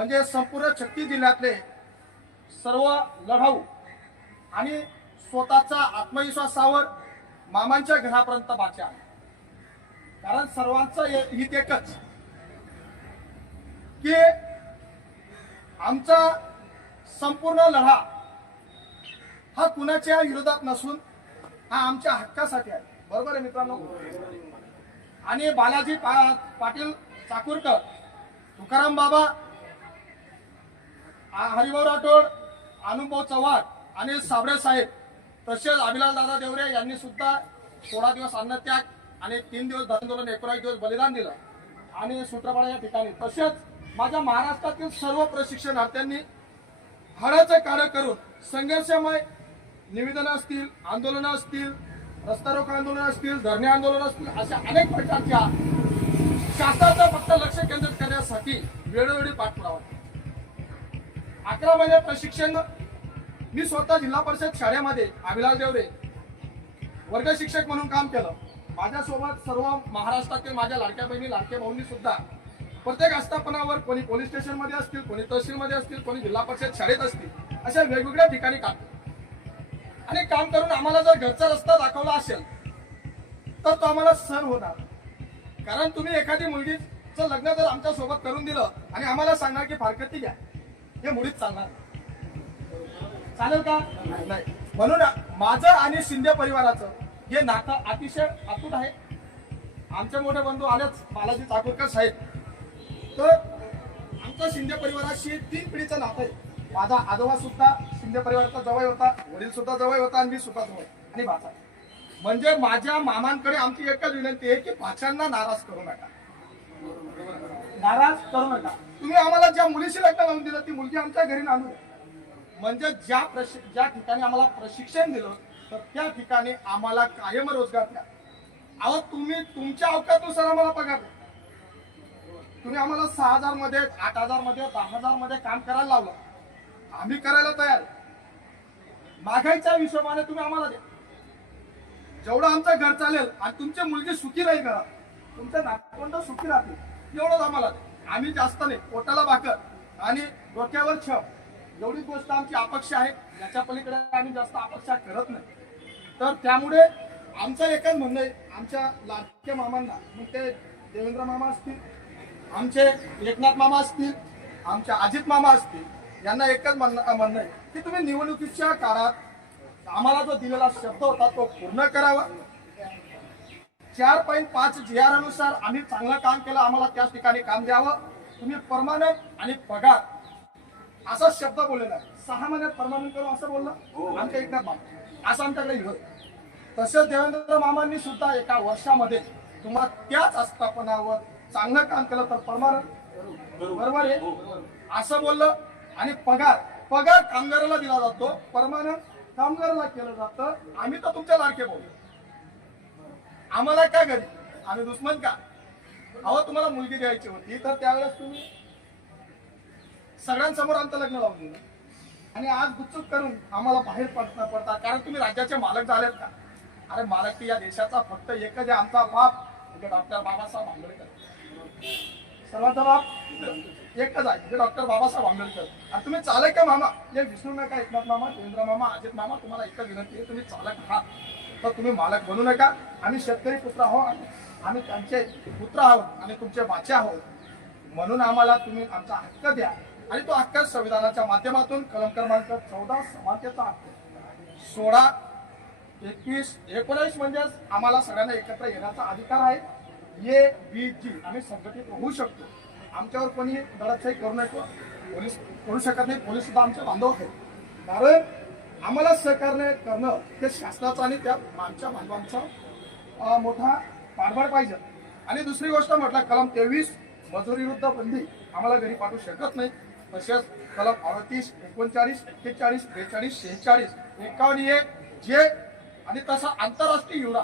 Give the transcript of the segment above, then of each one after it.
म्हणजे संपूर्ण छत्तीस जिल्ह्यातले सर्व लढाऊ आणि स्वतःचा आत्मविश्वासावर मामांच्या घरापर्यंत बाच्या कारण सर्वांचं हित एकच की आमचा संपूर्ण लढा हा कुणाच्या विरोधात नसून हा आमच्या हक्कासाठी आहे. बरोबर आहे मित्रांनो? आणि बालाजी पा- पाटील चाकूरकर तुकाराम बाबा हरिभाऊ राठोड अनुभाऊ चव्हाण आणि साबळे साहेब तसेच अभिलाल दादा देवरे यांनी सुद्धा सोळा दिवस अन्नत्याग आणि तीन दिवस आंदोलन एकोणावीस दिवस बलिदान दिलं. आणि सूत्रपाडा या ठिकाणी. तसेच माझ्या महाराष्ट्रातील सर्व प्रशिक्षणार्थ्यांनी हळाचं कार्य करून संघर्षमय निवेदनं असतील आंदोलनं असतील रस्ता रोको आंदोलन असतील धरणे आंदोलन असतील अशा अनेक प्रकारच्या शासनाचं फक्त लक्ष केंद्रित करण्यासाठी वेळोवेळी पाठपुरावा अकरा महिने प्रशिक्षण मी स्वतः जिल्हा परिषद शाळेमध्ये अभिलाल देवरे वर्ग शिक्षक म्हणून काम केलं. माझ्यासोबत सर्व महाराष्ट्रातील माझ्या लाडक्या बहिणी लाडक्या भाऊंनी सुद्धा प्रत्येक आस्थापनावर कोणी पोलीस स्टेशनमध्ये असतील कोणी तहसीलमध्ये असतील कोणी जिल्हा परिषद शाळेत असतील अशा वेगवेगळ्या ठिकाणी काम आणि काम करून आम्हाला जर घरचा रस्ता दाखवला असेल तर तो आम्हाला सर होणार. कारण तुम्ही एखादी मुलगीचं लग्न जर आमच्यासोबत करून दिलं आणि आम्हाला सांगणार की फारकती घ्या हे मुळीच चालणार चालेल का? नाही. म्हणून माझं आणि शिंदे परिवाराचं हे नातं अतिशय अतूट आहे. आमचे मोठे बंधू आलेच बालाजी चाकूरकर साहेब. तर आमचं शिंदे परिवाराशी तीन पिढीचं नातं आहे. माझा आजोबा सुद्धा शिंदे परिवाराचा जवळ होता वडील सुद्धा जवळ होता आणि मी सुद्धा जवळ आणि भाचा म्हणजे माझ्या मामांकडे आमची एकच विनंती आहे की भाच्यांना नाराज करू नका. नाराज करू नका. तुम्ही आम्हाला ज्या मुलीशी लग्न लावून दिलं ती मुलगी आमच्या घरी आणू म्हणजे ज्या प्रशि ज्या ठिकाणी आम्हाला प्रशिक्षण दिलं तर त्या ठिकाणी आम्हाला कायम रोजगार द्या. अहो तुम्ही तुमच्या अवकानुसार आम्हाला पगार द्या. तुम्ही आम्हाला सहा हजारमध्ये आठ हजारमध्ये दहा हजारमध्ये काम करायला लावलं. आम्ही करायला तयार मागायच्या हिशोबाने तुम्ही आम्हाला द्या. जेवढं आमचं घर चालेल आणि तुमची मुलगी सुखी राहील घरात तुमचं नातवंड सुखी राहतील. एवढंच आम्हाला आम्ही जास्त नाही पोटाला भाकर आणि डोक्यावर छप एवढी गोष्ट आमची अपेक्षा आहे. याच्या पलीकडे आम्ही जास्त अपेक्षा करत नाही. तर त्यामुळे आमचं एकच म्हणणं आहे आमच्या लाडक्या मामांना मग ते देवेंद्र मामा असतील आमचे एकनाथ मामा असतील आमचे अजित मामा असतील यांना एकच म्हणणं म्हणणं आहे की तुम्ही निवडणुकीच्या काळात आम्हाला जो दिलेला शब्द होता तो पूर्ण करावा. चार पॉईंट पाच जी आर अनुसार आम्ही चांगलं काम केलं. आम्हाला त्याच ठिकाणी काम द्यावं. तुम्ही परमानंट आणि पगार. असा शब्द बोललेला सहा महिन्यात परमानंट करू असं बोललं? आमच्या एकनाथ मामा असं आमच्याकडे विरोध. तसेच देवेंद्र मामांनी सुद्धा एका वर्षामध्ये तुम्हाला त्याच आस्थापनावर चांगलं काम केलं तर परमानंट. बरोबर. आहे? असं बोललं. आणि पगार. पगार कामगाराला दिला जातो. परमानंट कामगाराला केलं जातं. आम्ही तर तुमच्या लाडके बोलू आम्हाला काय घरी? आम्ही दुश्मन का? अहो तुम्हाला मुलगी द्यायची होती तर त्यावेळेस तुम्ही सगळ्यांसमोर आमचं लग्न लावून दिलं. आणि आज गुपचूप करून आम्हाला बाहेर पडता पडता कारण तुम्ही राज्याचे मालक झालेत का? अरे मालक की या देशाचा फक्त एकच आहे आमचा बाप. म्हणजे डॉक्टर बाबासाहेब आंबेडकर. सर्वांचा बाप एकच आहे म्हणजे डॉक्टर बाबासाहेब आंबेडकर. आणि तुम्ही चालक का मामा. हे विष्णू नका एकनाथ मामा देवेंद्र मामा अजित मामा तुम्हाला एकच विनंती आहे तुम्ही चालक आहात. तर तुम्ही मालक बनू नका. आम्ही शेतकरी पुत्र आहोत आम्ही त्यांचे पुत्र आहोत आणि तुमचे बाचे आहोत. म्हणून आम्हाला तुम्ही आमचा हक्क द्या. आणि तो हक्क संविधानाच्या माध्यमातून कलम क्रमांक चौदा समानतेचा हक्क सोळा एकवीस एकोणीस म्हणजेच आम्हाला सगळ्यांना एकत्र येण्याचा अधिकार आहे. ए बी जी आम्ही संघटित होऊ शकतो. आमच्यावर कोणी दडपशाही करू नये पोलीस करू शकत नाही. पोलीस सुद्धा आमचे बांधव आहेत. कारण आम्हाला सहकार्य करणं हे शासनाचं आणि त्या मागच्या बांधवांचा मोठा पाठबळ पाहिजे. आणि दुसरी गोष्ट म्हटलं कलम तेवीस मजुरी विरुद्ध बंदी आम्हाला घरी पाठवू शकत नाही. तसेच कलम अडतीस एकोणचाळीस एक्केचाळीस बेचाळीस शेहेचाळीस एकावन्न एक जे आणि तसा आंतरराष्ट्रीय युरा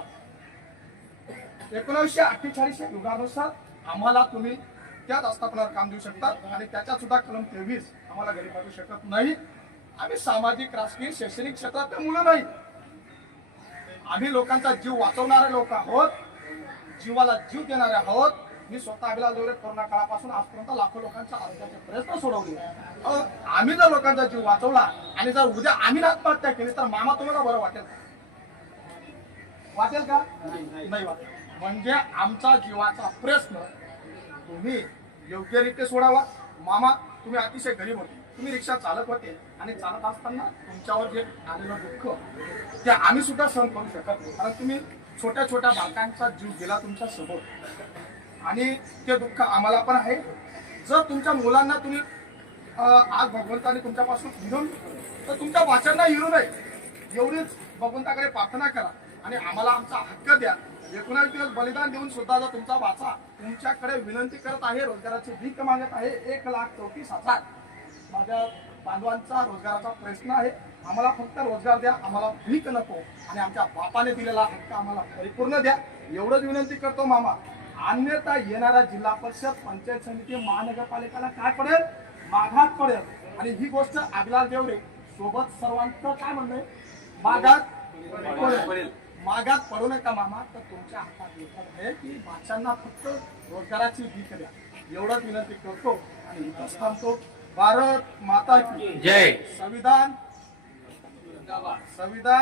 एकोणीसशे अठ्ठेचाळीस या युगानुसार आम्हाला तुम्ही त्याच आस्थापनावर काम देऊ शकता आणि त्याच्यात सुद्धा कलम तेवीस आम्हाला घरी पाठवू शकत नाही. आम्ही सामाजिक राजकीय शैक्षणिक क्षेत्रात मुलं नाही. आम्ही लोकांचा जीव वाचवणारे लोक आहोत जीवाला जीव देणारे आहोत. मी स्वतः अभिलाष देवरे कोरोना काळापासून आजपर्यंत लाखो लोकांच्या आरोग्याचे प्रयत्न सोडवले. आम्ही जर लोकांचा जीव वाचवला आणि जर उद्या आम्ही आत्महत्या केली तर मामा तुम्हाला बरं वाटेल का? वाटेल का? नाही वाटेल. म्हणजे आमचा जीवाचा प्रश्न तुम्ही योग्यरित्या सोडावा. मामा तुम्ही अतिशय गरीब होते. तुम्ही रिक्षा चालक होते आणि चालत असताना तुमच्यावर जे आलेलं दुःख ते आम्ही सुद्धा सहन करू शकत नाही. कारण तुम्ही छोट्या छोट्या बालकांचा जीव गेला तुमच्यासोबत आणि ते दुःख आम्हाला पण आहे. जर तुमच्या मुलांना तुम्ही आज भगवंताने तुमच्यापासून हिरून तर तुमच्या वाचनांना हिरू नये. एवढीच भगवंताकडे प्रार्थना करा आणि आम्हाला आमचा हक्क द्या. एकोणास दिवस बलिदान देऊन सुद्धा जर तुमचा वाचा तुमच्याकडे विनंती करत आहे रोजगाराची भीक मागत आहे एक लाख चौतीस हजार. माझ्या बांधवांचा रोजगाराचा प्रश्न आहे. आम्हाला फक्त रोजगार द्या आम्हाला भीक नको आणि आमच्या बापाने दिलेला हक्क आम्हाला परिपूर्ण द्या. एवढंच विनंती करतो मामा. अन्यथा येणारा जिल्हा परिषद पंचायत समिती महानगरपालिकाला काय पडेल? माघात पडेल. आणि ही गोष्ट आगला देवरे सोबत सर्वांचं काय म्हणणं माघात पडेल. मागात पडू नका मामा तर तुमच्या हातात येतात आहे की भाषांना फक्त रोजगाराची भीक द्या. एवढंच विनंती करतो आणि इथंच थांबतो. भारत माता की जय। संविधान संविधान